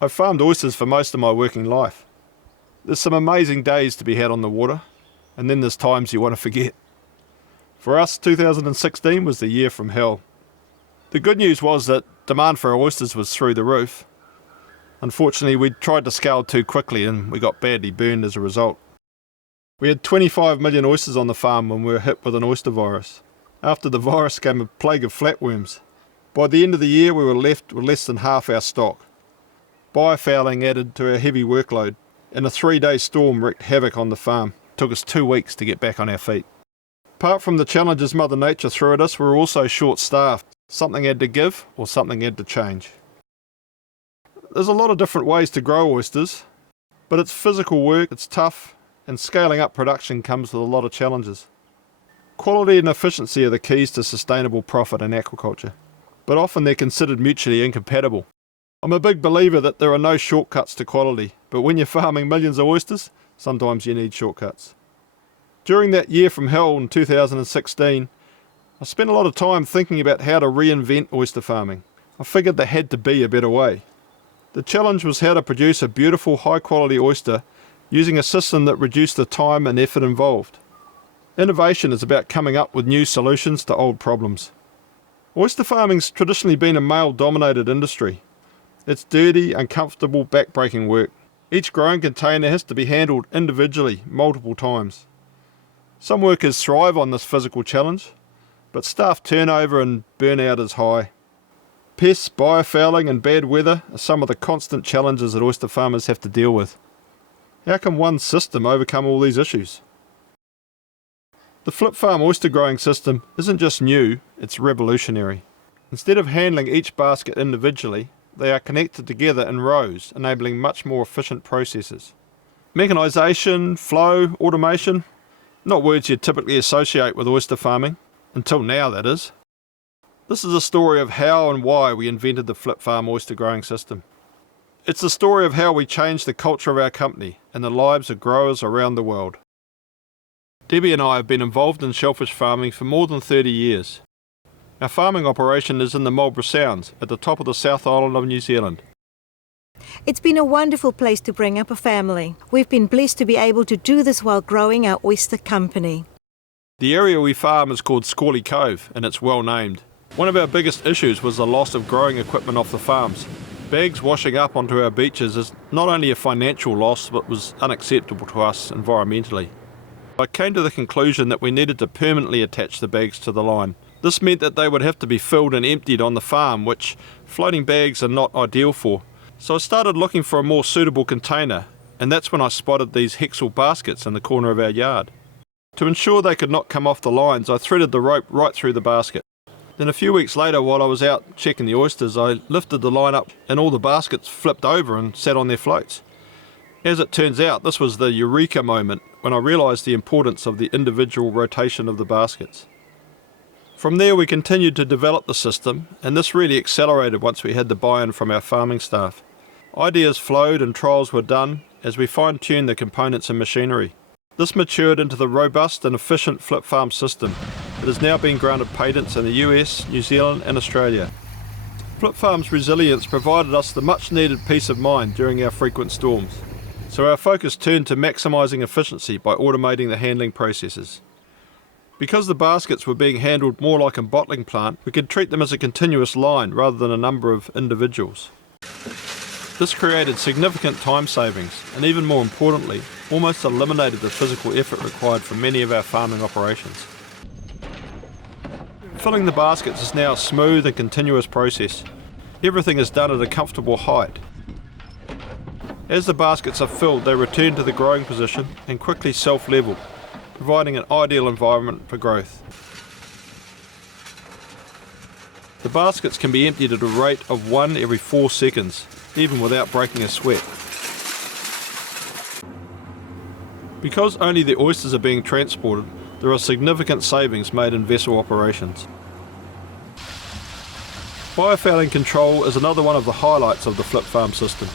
I've farmed oysters for most of my working life. There's some amazing days to be had on the water, and then there's times you want to forget. For us, 2016 was the year from hell. The good news was that demand for our oysters was through the roof. Unfortunately, we tried to scale too quickly and we got badly burned as a result. We had 25 million oysters on the farm when we were hit with an oyster virus. After the virus came a plague of flatworms. By the end of the year, we were left with less than half our stock. Biofouling added to our heavy workload, and a 3-day storm wreaked havoc on the farm. It took us 2 weeks to get back on our feet. Apart from the challenges Mother Nature threw at us, we were also short-staffed. Something had to give, or something had to change. There's a lot of different ways to grow oysters, but it's physical work, it's tough, and scaling up production comes with a lot of challenges. Quality and efficiency are the keys to sustainable profit in aquaculture, but often they're considered mutually incompatible. I'm a big believer that there are no shortcuts to quality, but when you're farming millions of oysters, sometimes you need shortcuts. During that year from hell in 2016, I spent a lot of time thinking about how to reinvent oyster farming. I figured there had to be a better way. The challenge was how to produce a beautiful, high-quality oyster using a system that reduced the time and effort involved. Innovation is about coming up with new solutions to old problems. Oyster farming's traditionally been a male-dominated industry. It's dirty, uncomfortable, back-breaking work. Each growing container has to be handled individually multiple times. Some workers thrive on this physical challenge, but staff turnover and burnout is high. Pests, biofouling and bad weather are some of the constant challenges that oyster farmers have to deal with. How can one system overcome all these issues? The Flipfarm oyster growing system isn't just new, it's revolutionary. Instead of handling each basket individually, they are connected together in rows, enabling much more efficient processes. Mechanisation, flow, automation, not words you'd typically associate with oyster farming. Until now, that is. This is a story of how and why we invented the Flipfarm oyster growing system. It's the story of how we changed the culture of our company and the lives of growers around the world. Debbie and I have been involved in shellfish farming for more than 30 years. Our farming operation is in the Marlborough Sounds, at the top of the South Island of New Zealand. It's been a wonderful place to bring up a family. We've been blessed to be able to do this while growing our oyster company. The area we farm is called Scorley Cove, and it's well named. One of our biggest issues was the loss of growing equipment off the farms. Bags washing up onto our beaches is not only a financial loss, but was unacceptable to us environmentally. I came to the conclusion that we needed to permanently attach the bags to the line. This meant that they would have to be filled and emptied on the farm, which floating bags are not ideal for. So I started looking for a more suitable container, and that's when I spotted these hexel baskets in the corner of our yard. To ensure they could not come off the lines, I threaded the rope right through the basket. Then a few weeks later, while I was out checking the oysters, I lifted the line up and all the baskets flipped over and sat on their floats. As it turns out, this was the eureka moment when I realised the importance of the individual rotation of the baskets. From there we continued to develop the system, and this really accelerated once we had the buy-in from our farming staff. Ideas flowed and trials were done as we fine-tuned the components and machinery. This matured into the robust and efficient Flipfarms system that has now been granted patents in the US, New Zealand and Australia. Flipfarms' resilience provided us the much needed peace of mind during our frequent storms. So our focus turned to maximising efficiency by automating the handling processes. Because the baskets were being handled more like a bottling plant, we could treat them as a continuous line rather than a number of individuals. This created significant time savings and, even more importantly, almost eliminated the physical effort required for many of our farming operations. Filling the baskets is now a smooth and continuous process. Everything is done at a comfortable height. As the baskets are filled, they return to the growing position and quickly self-level, providing an ideal environment for growth. The baskets can be emptied at a rate of 1 every 4 seconds, even without breaking a sweat. Because only the oysters are being transported, there are significant savings made in vessel operations. Biofouling control is another one of the highlights of the Flipfarms system.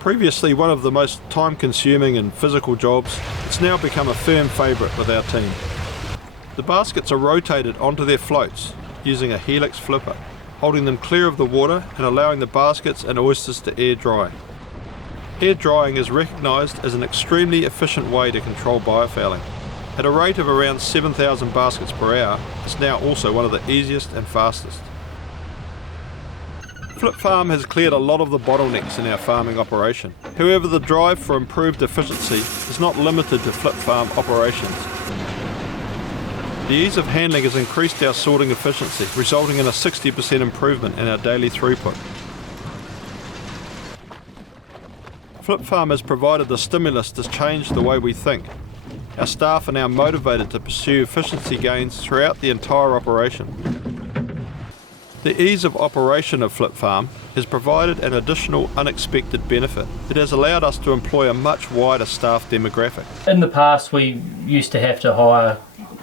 Previously one of the most time-consuming and physical jobs, it's now become a firm favourite with our team. The baskets are rotated onto their floats using a helix flipper. holding them clear of the water and allowing the baskets and oysters to air dry. Air drying is recognised as an extremely efficient way to control biofouling. At a rate of around 7,000 baskets per hour, it's now also one of the easiest and fastest. Flip Farm has cleared a lot of the bottlenecks in our farming operation. However, the drive for improved efficiency is not limited to Flip Farm operations. The ease of handling has increased our sorting efficiency, resulting in a 60% improvement in our daily throughput. Flip Farm has provided the stimulus to change the way we think. Our staff are now motivated to pursue efficiency gains throughout the entire operation. The ease of operation of Flip Farm has provided an additional unexpected benefit. It has allowed us to employ a much wider staff demographic. In the past, we used to have to hire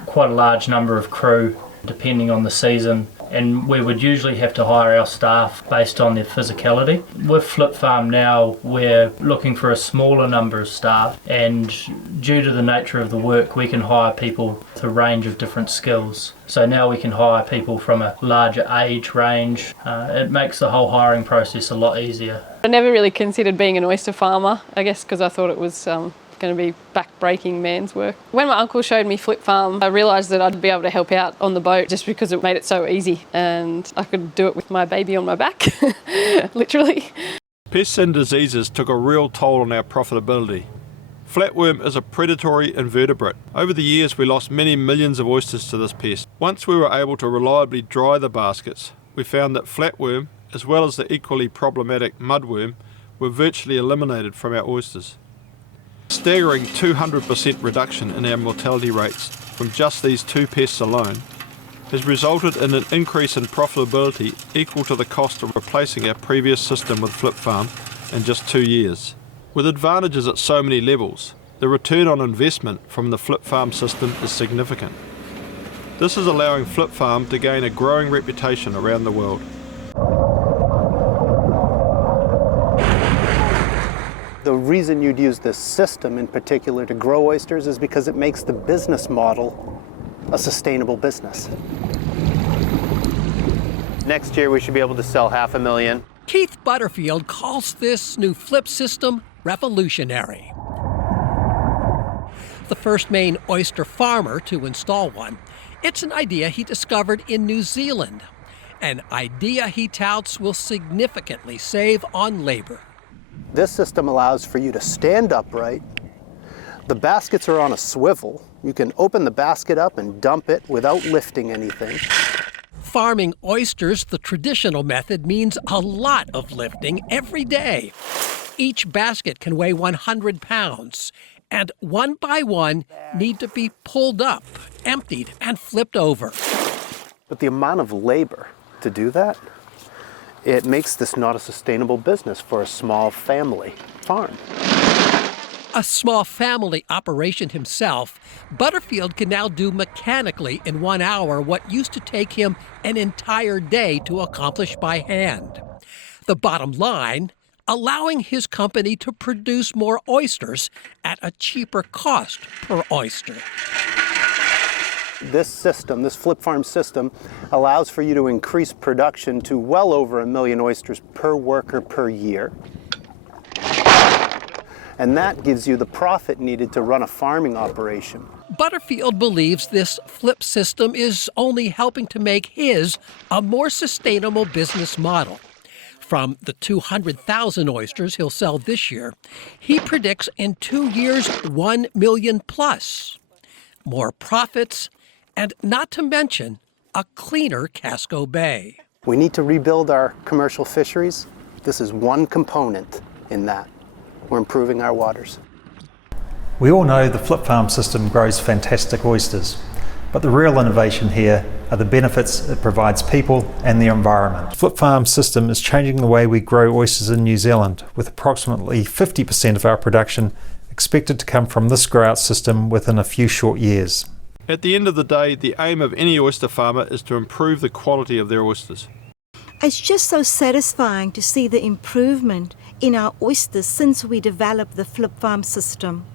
quite a large number of crew depending on the season, and we would usually have to hire our staff based on their physicality. With Flip Farm now, we're looking for a smaller number of staff, and due to the nature of the work, we can hire people with a range of different skills. So now we can hire people from a larger age range. It makes the whole hiring process a lot easier. I never really considered being an oyster farmer, I guess because I thought it was going to be back-breaking man's work. When my uncle showed me Flip Farm, I realised that I'd be able to help out on the boat just because it made it so easy, and I could do it with my baby on my back, literally. Pests and diseases took a real toll on our profitability. Flatworm is a predatory invertebrate. Over the years we lost many millions of oysters to this pest. Once we were able to reliably dry the baskets, we found that flatworm, as well as the equally problematic mudworm, were virtually eliminated from our oysters. Staggering 200% reduction in our mortality rates from just these two pests alone has resulted in an increase in profitability equal to the cost of replacing our previous system with Flip Farm in just 2 years. With advantages at so many levels, the return on investment from the Flip Farm system is significant. This is allowing Flip Farm to gain a growing reputation around the world. The reason you'd use this system in particular to grow oysters is because it makes the business model a sustainable business. Next year we should be able to sell 500,000. Keith Butterfield calls this new flip system revolutionary. The first Maine oyster farmer to install one, it's an idea he discovered in New Zealand. An idea he touts will significantly save on labor. This system allows for you to stand upright. The baskets are on a swivel. You can open the basket up and dump it without lifting anything. Farming oysters the traditional method means a lot of lifting every day. Each basket can weigh 100 pounds, and one by one need to be pulled up, emptied, and flipped over. But the amount of labor to do that, it makes this not a sustainable business for a small family farm. A small family operation himself, Butterfield can now do mechanically in 1 hour what used to take him an entire day to accomplish by hand. The bottom line, allowing his company to produce more oysters at a cheaper cost per oyster. This system, this Flip Farm system, allows for you to increase production to well over 1 million oysters per worker per year. And that gives you the profit needed to run a farming operation. Butterfield believes this flip system is only helping to make his a more sustainable business model. From the 200,000 oysters he'll sell this year, he predicts in 2 years 1 million plus. More profits, and not to mention a cleaner Casco Bay. We need to rebuild our commercial fisheries. This is one component in that. We're improving our waters. We all know the Flip Farm system grows fantastic oysters, but the real innovation here are the benefits it provides people and the environment. Flip Farm system is changing the way we grow oysters in New Zealand, with approximately 50% of our production expected to come from this grow-out system within a few short years. At the end of the day, the aim of any oyster farmer is to improve the quality of their oysters. It's just so satisfying to see the improvement in our oysters since we developed the Flip Farm system.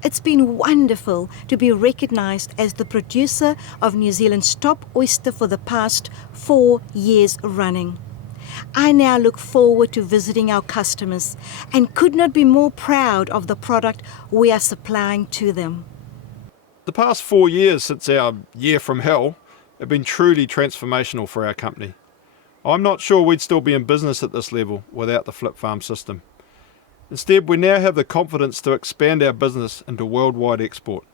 It's been wonderful to be recognised as the producer of New Zealand's top oyster for the past 4 years running. I now look forward to visiting our customers and could not be more proud of the product we are supplying to them. The past 4 years since our year from hell have been truly transformational for our company. I'm not sure we'd still be in business at this level without the Flipfarms system. Instead, we now have the confidence to expand our business into worldwide export.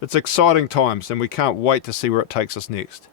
It's exciting times and we can't wait to see where it takes us next.